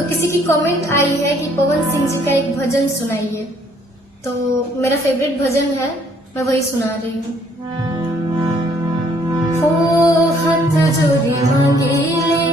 तो किसी की कमेंट आई है कि पवन सिंह जी का एक भजन सुनाइए, तो मेरा फेवरेट भजन है, मैं वही सुना रही हूँ। हो हाथ जोड़े मांगे ले